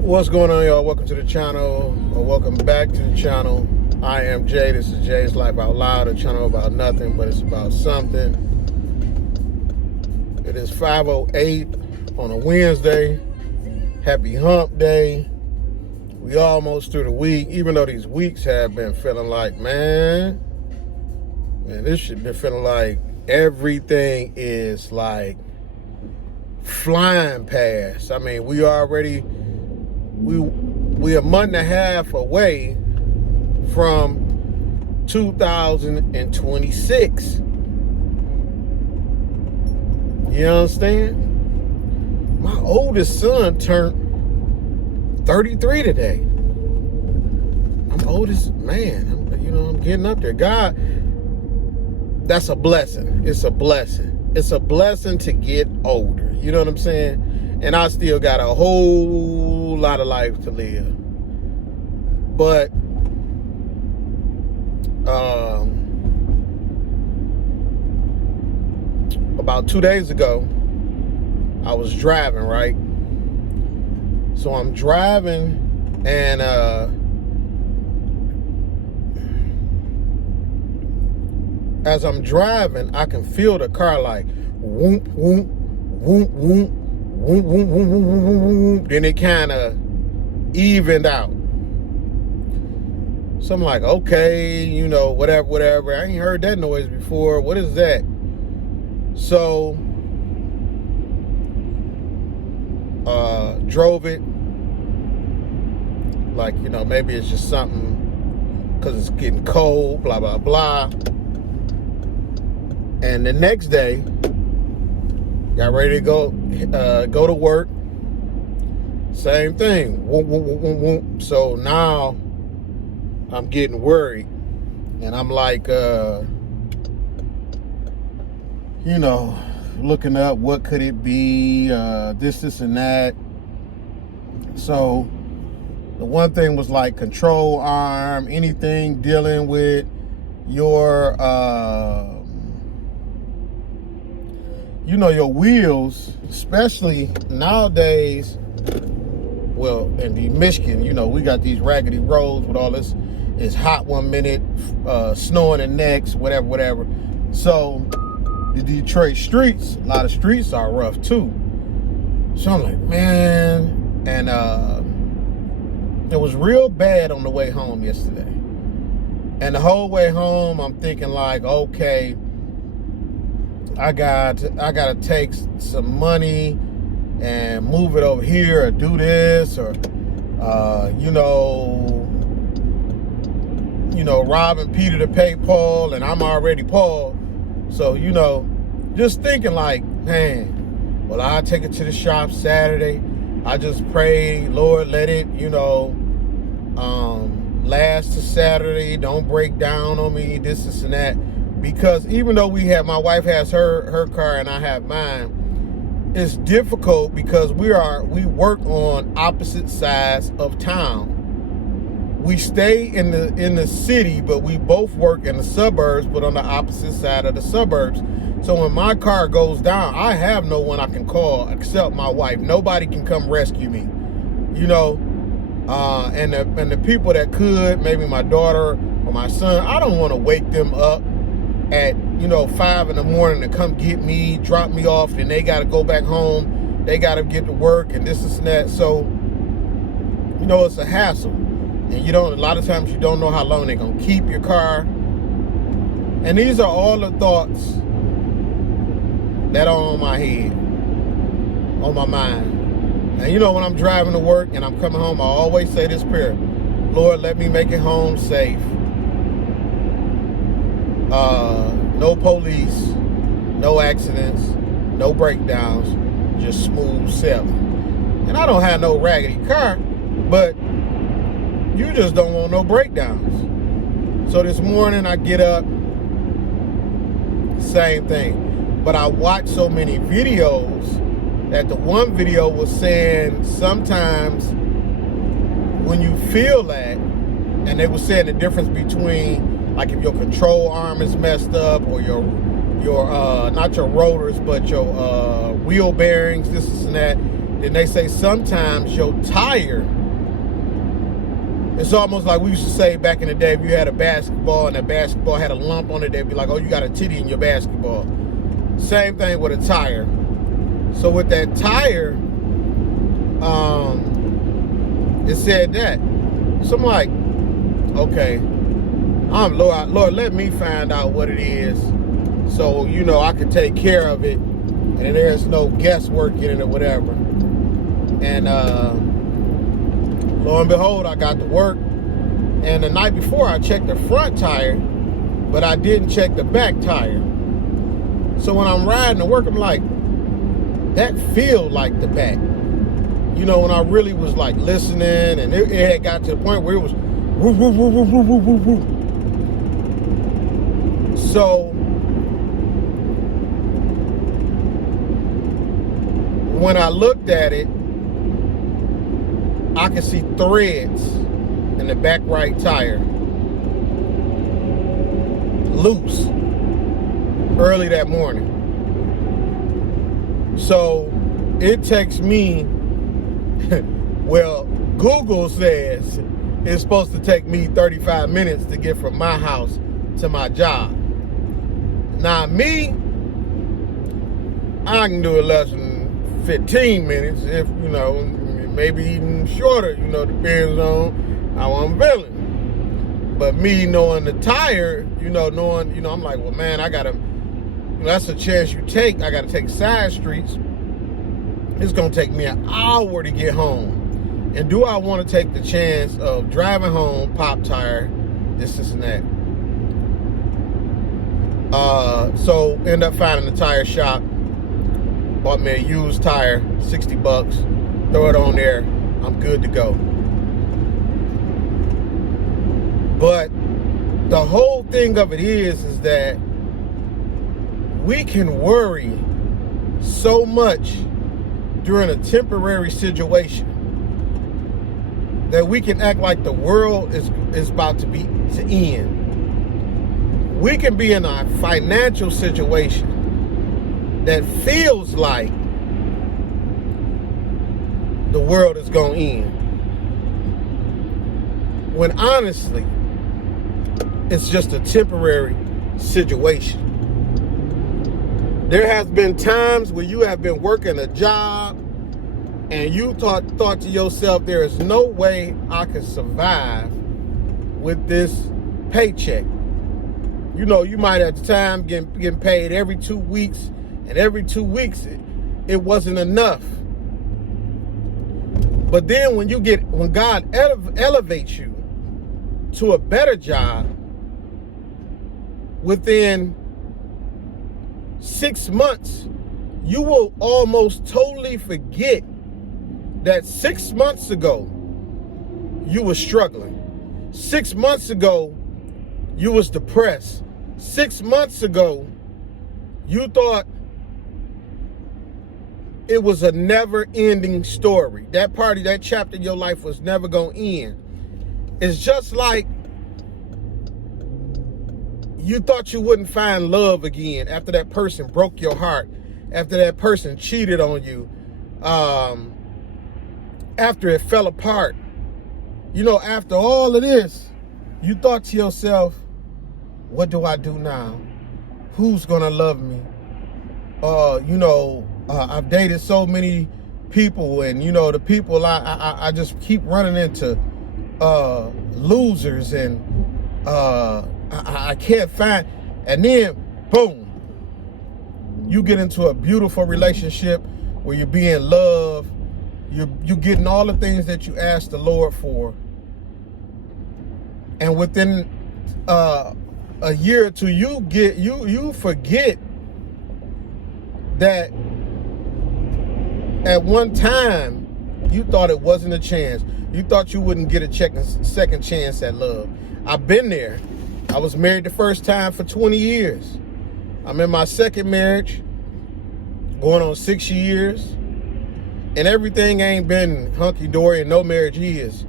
What's going on, y'all? Welcome to the channel, or welcome back to the channel. I am Jay. This is Jay's Life Out Loud, a channel about nothing, but it's about something. It is 5:08 on a Wednesday. Happy hump day. We almost through the week, even though these weeks have been feeling like, man, this shit been feeling like everything is like flying past. I mean, we a month and a half away from 2026. You understand? My oldest son turned 33 today. I'm oldest man. I'm getting up there. God, that's a blessing. It's a blessing. It's a blessing to get older. You know what I'm saying? And I still got a whole lot of life to live. But about 2 days ago, I was driving, right? So I'm driving, and as I'm driving, I can feel the car like whoop, whoop, whoop, whoop, whoop, whoop, whoop, whoop, whoop, whoop. Then it kind of evened out. So I'm like, okay, whatever. I ain't heard that noise before. What is that? So drove it. Like, maybe it's just something because it's getting cold, blah, blah, blah. And the next day, got ready to go to work. Same thing. Whoop, whoop, whoop, whoop, whoop. So now I'm getting worried. And I'm like, looking up what could it be, this and that. So the one thing was like control arm, anything dealing with your your wheels, especially nowadays. Well, in Michigan, we got these raggedy roads with all this. It's hot one minute, snowing the next, whatever. So the Detroit streets, a lot of streets are rough too. So I'm like, man, and it was real bad on the way home yesterday. And the whole way home, I'm thinking like, okay, I gotta take some money and move it over here, or do this, or robbing Peter to pay Paul, and I'm already Paul. So just thinking like, man, well, I'll take it to the shop Saturday. I just pray, Lord, let it last to Saturday. Don't break down on me, this and that. Because even though my wife has her car and I have mine, it's difficult because we work on opposite sides of town. We stay in the city, but we both work in the suburbs, but on the opposite side of the suburbs. So when my car goes down, I have no one I can call except my wife. Nobody can come rescue me, and the people that could, maybe my daughter or my son, I don't want to wake them up at 5 in the morning to come get me, drop me off, and they got to go back home. They got to get to work and this and that. So it's a hassle, and a lot of times you don't know how long they're gonna keep your car. And these are all the thoughts that are on my head, on my mind. And when I'm driving to work and I'm coming home, I always say this prayer: Lord, let me make it home safe. No police, no accidents, no breakdowns, just smooth sailing. And I don't have no raggedy car, but you just don't want no breakdowns. So this morning I get up, same thing. But I watched so many videos that the one video was saying sometimes when you feel that, and they were saying the difference between, like, if your control arm is messed up, or your not your rotors, but your wheel bearings, this and that. then they say sometimes your tire, it's almost like we used to say back in the day, if you had a basketball and that basketball had a lump on it, they'd be like, oh, you got a titty in your basketball. Same thing with a tire. So with that tire, it said that. So I'm like, okay, Lord, let me find out what it is, so I can take care of it, and there's no guesswork in it or whatever. And lo and behold, I got to work, and the night before I checked the front tire, but I didn't check the back tire. So when I'm riding to work, I'm like, that feel like the back. When I really was like listening, and it had got to the point where it was woo, woo, woo, woo, woo, woo, woo, woo. So when I looked at it, I could see threads in the back right tire, loose, early that morning. So it takes me, well, Google says it's supposed to take me 35 minutes to get from my house to my job. Now me, I can do it less than 15 minutes, if maybe even shorter, depends on how I'm feeling. But me knowing the tire, I'm like, well, man, I gotta, that's a chance you take. I gotta take side streets. It's gonna take me an hour to get home. And do I want to take the chance of driving home, pop tire, this and that? So end up finding the tire shop. Bought me a used tire, $60. Throw it on there. I'm good to go. But the whole thing of it is that we can worry so much during a temporary situation that we can act like the world is about to end. We can be in a financial situation that feels like the world is going to end, when honestly, it's just a temporary situation. There has been times where you have been working a job and you thought to yourself, there is no way I can survive with this paycheck. You might at the time getting paid every 2 weeks, and every 2 weeks it wasn't enough. But then when God elevates you to a better job, within 6 months, you will almost totally forget that 6 months ago you were struggling. 6 months ago you was depressed. 6 months ago you thought it was a never-ending story. That chapter in your life was never gonna end. It's just like you thought you wouldn't find love again after that person broke your heart, after that person cheated on you, after it fell apart. After all of this, you thought to yourself, what do I do now? Who's gonna love me? I've dated so many people, and the people I just keep running into losers, and I can't find. And then boom, you get into a beautiful relationship where you're being loved, you're getting all the things that you asked the Lord for, and within a year or two, you forget that at one time you thought it wasn't a chance. You thought you wouldn't get a second chance at love. I've been there. I was married the first time for 20 years. I'm in my second marriage, going on 6 years, and everything ain't been hunky-dory, and no marriage is.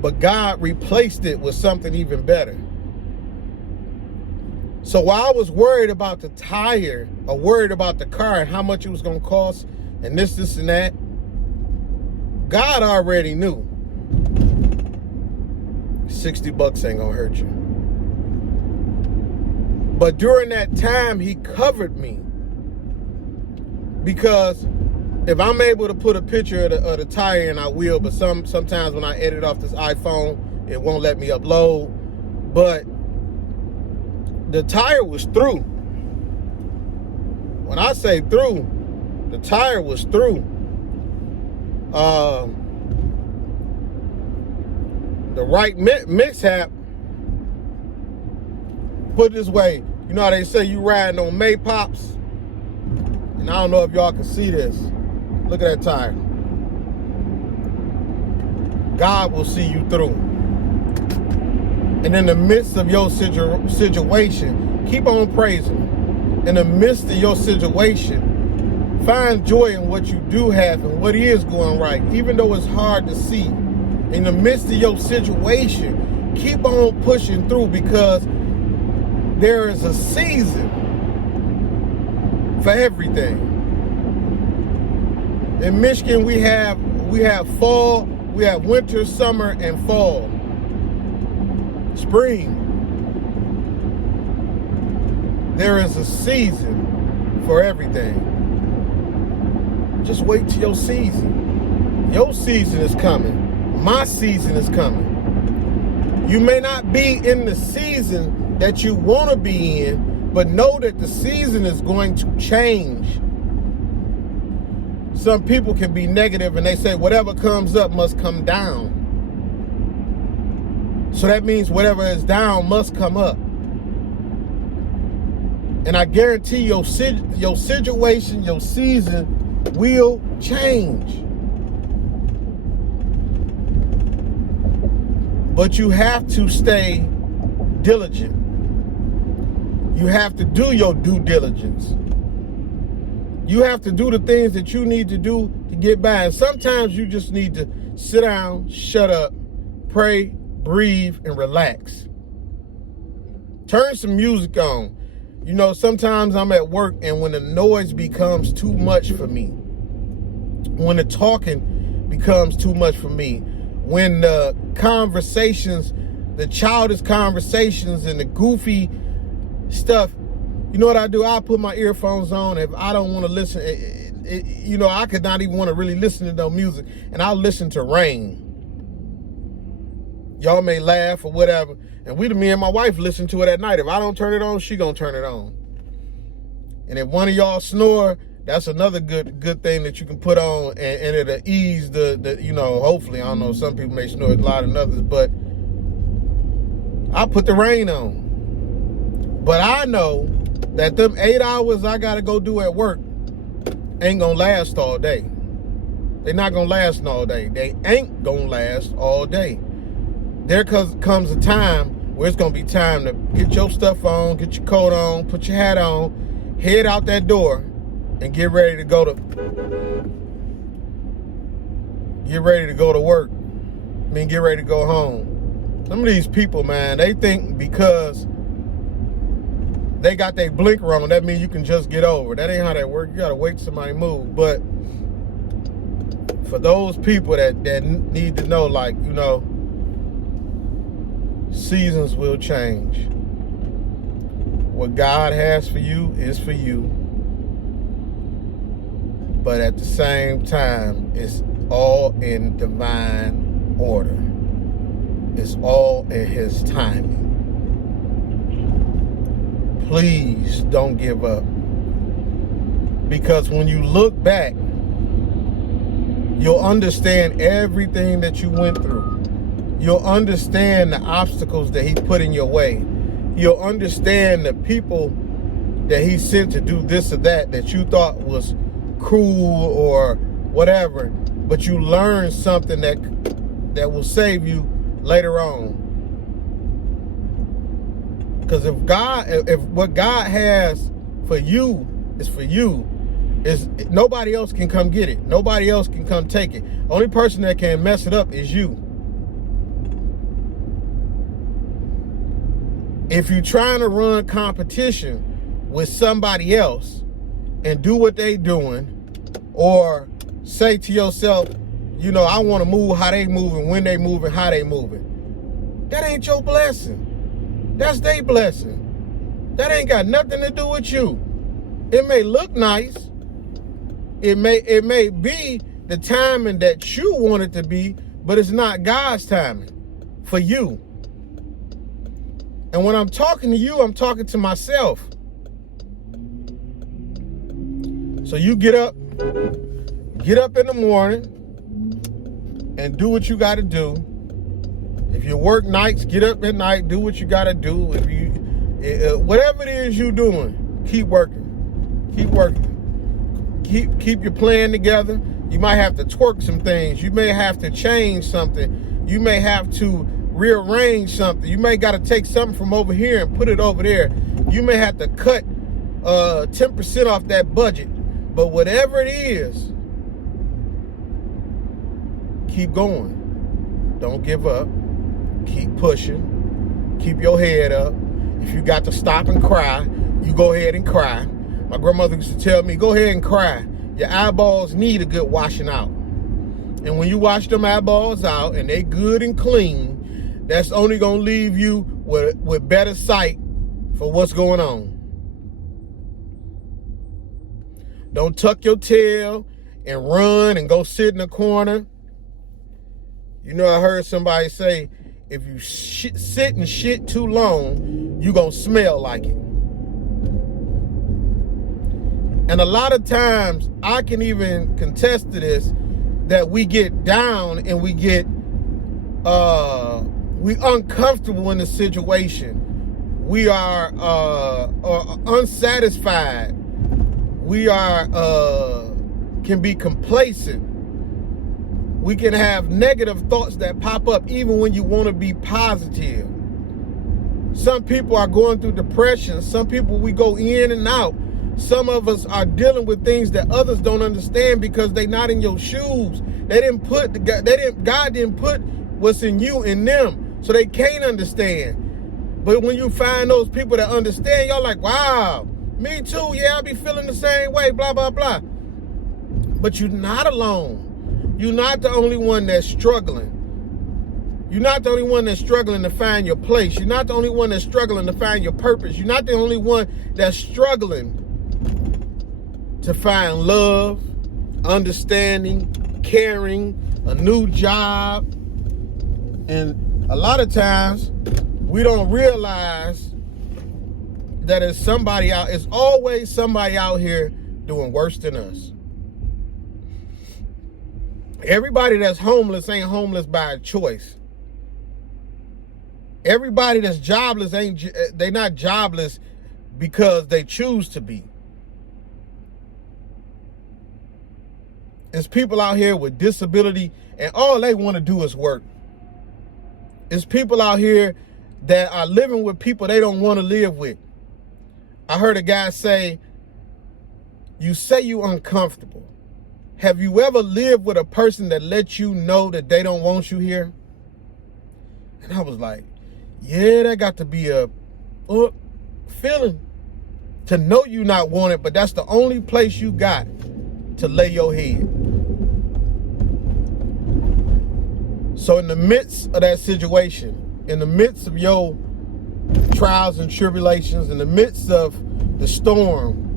But God replaced it with something even better. So while I was worried about the tire, or worried about the car and how much it was going to cost, and this and that. God already knew. $60 ain't gonna hurt you. But during that time, he covered me. Because if I'm able to put a picture of the tire in, I will, but sometimes when I edit off this iPhone, it won't let me upload. But the tire was through. When I say through, the tire was through. The right mishap, put it this way, you know how they say you riding on Maypops? And I don't know if y'all can see this. Look at that tire. God will see you through. And in the midst of your situation, keep on praising. In the midst of your situation, find joy in what you do have and what is going right, even though it's hard to see. In the midst of your situation, keep on pushing through, because there is a season for everything. In Michigan, we have fall, we have winter, summer, and fall. Spring. There is a season for everything. Just wait till your season. Your season is coming. My season is coming. You may not be in the season that you want to be in, but know that the season is going to change. Some people can be negative and they say whatever comes up must come down. So that means whatever is down must come up. And I guarantee your situation, your season will change. But you have to stay diligent. You have to do your due diligence. You have to do the things that you need to do to get by. And sometimes you just need to sit down, shut up, pray, breathe, and relax. Turn some music on. You know, sometimes I'm at work, and when the noise becomes too much for me, when the talking becomes too much for me, when the conversations, the childish conversations and the goofy stuff, you know what I do? I put my earphones on. If I don't want to listen, you know, I could not even want to really listen to no music, and I'll listen to rain. Y'all may laugh or whatever, and me and my wife listen to it at night. If I don't turn it on, she gonna turn it on. And if one of y'all snore, that's another good thing that you can put on, and it'll ease the you know, hopefully. I don't know, some people may snore louder than others, but I put the rain on. But I know that them 8 hours I gotta go do at work ain't gonna last all day. They're not gonna last all day. They ain't gonna last all day. There comes a time where it's gonna be time to get your stuff on, get your coat on, put your hat on, head out that door, and get ready to go to work. I mean, get ready to go home. Some of these people, man, they think because they got their blinker on, that means you can just get over. That ain't how that works. You gotta wait till somebody move. But for those people that need to know, like, you know, seasons will change. What God has for you is for you. But at the same time, it's all in divine order. It's all in His timing. Please don't give up. Because when you look back, you'll understand everything that you went through. You'll understand the obstacles that He put in your way. You'll understand the people that He sent to do this or that you thought was cruel or whatever, but you learn something that will save you later on. Because if what God has for you is for you, nobody else can come get it. Nobody else can come take it. Only person that can mess it up is you. If you're trying to run competition with somebody else and do what they doing Or say to yourself, you know, I want to move how they moving, when they moving, how they moving. That ain't your blessing. That's their blessing. That ain't got nothing to do with you. It may look nice. It may be the timing that you want it to be, but it's not God's timing for you. And when I'm talking to you, I'm talking to myself. So you get up in the morning and do what you got to do. If you work nights, get up at night, do what you got to do. If you, whatever it is you're doing, keep working. Keep working. Keep your plan together. You might have to twerk some things. You may have to change something. You may have to rearrange something. You may got to take something from over here and put it over there. You may have to cut 10% off that budget. But whatever it is, keep going. Don't give up. Keep pushing. Keep your head up. If you got to stop and cry, you go ahead and cry. My grandmother used to tell me, go ahead and cry. Your eyeballs need a good washing out. And when you wash them eyeballs out and they good and clean, that's only going to leave you with better sight for what's going on. Don't tuck your tail and run and go sit in the corner. You know, I heard somebody say, if you sit and shit too long, you're going to smell like it. And a lot of times, I can even contest to this, that we get down and we get, we uncomfortable in the situation. We are unsatisfied. We are, can be complacent. We can have negative thoughts that pop up even when you want to be positive. Some people are going through depression. Some people, we go in and out. Some of us are dealing with things that others don't understand because they're not in your shoes. God didn't put what's in you in them, so they can't understand. But when you find those people that understand, y'all like, wow, me too. Yeah, I be feeling the same way, blah, blah, blah. But you're not alone. You're not the only one that's struggling. You're not the only one that's struggling to find your place. You're not the only one that's struggling to find your purpose. You're not the only one that's struggling to find love, understanding, caring, a new job. And a lot of times we don't realize that it's always somebody out here doing worse than us. Everybody that's homeless ain't homeless by choice. Everybody that's jobless they not jobless because they choose to be. It's people out here with disability and all they want to do is work. It's people out here that are living with people they don't want to live with. I heard a guy say, you say you uncomfortable. Have you ever lived with a person that lets you know that they don't want you here? And I was like, yeah, that got to be a feeling to know you not wanted, but that's the only place you got to lay your head. So in the midst of that situation, in the midst of your trials and tribulations, in the midst of the storm,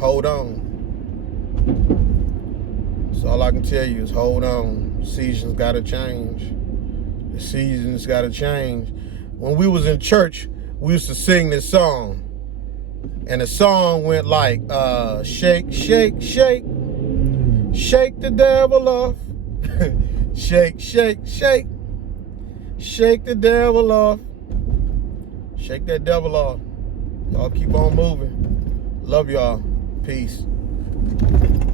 hold on. So all I can tell you is hold on. Seasons gotta change. The seasons gotta change. When we was in church, we used to sing this song. And the song went like, shake, shake, shake. Shake the devil off. Shake, shake, shake. Shake the devil off. Shake that devil off. Y'all keep on moving. Love y'all. Peace.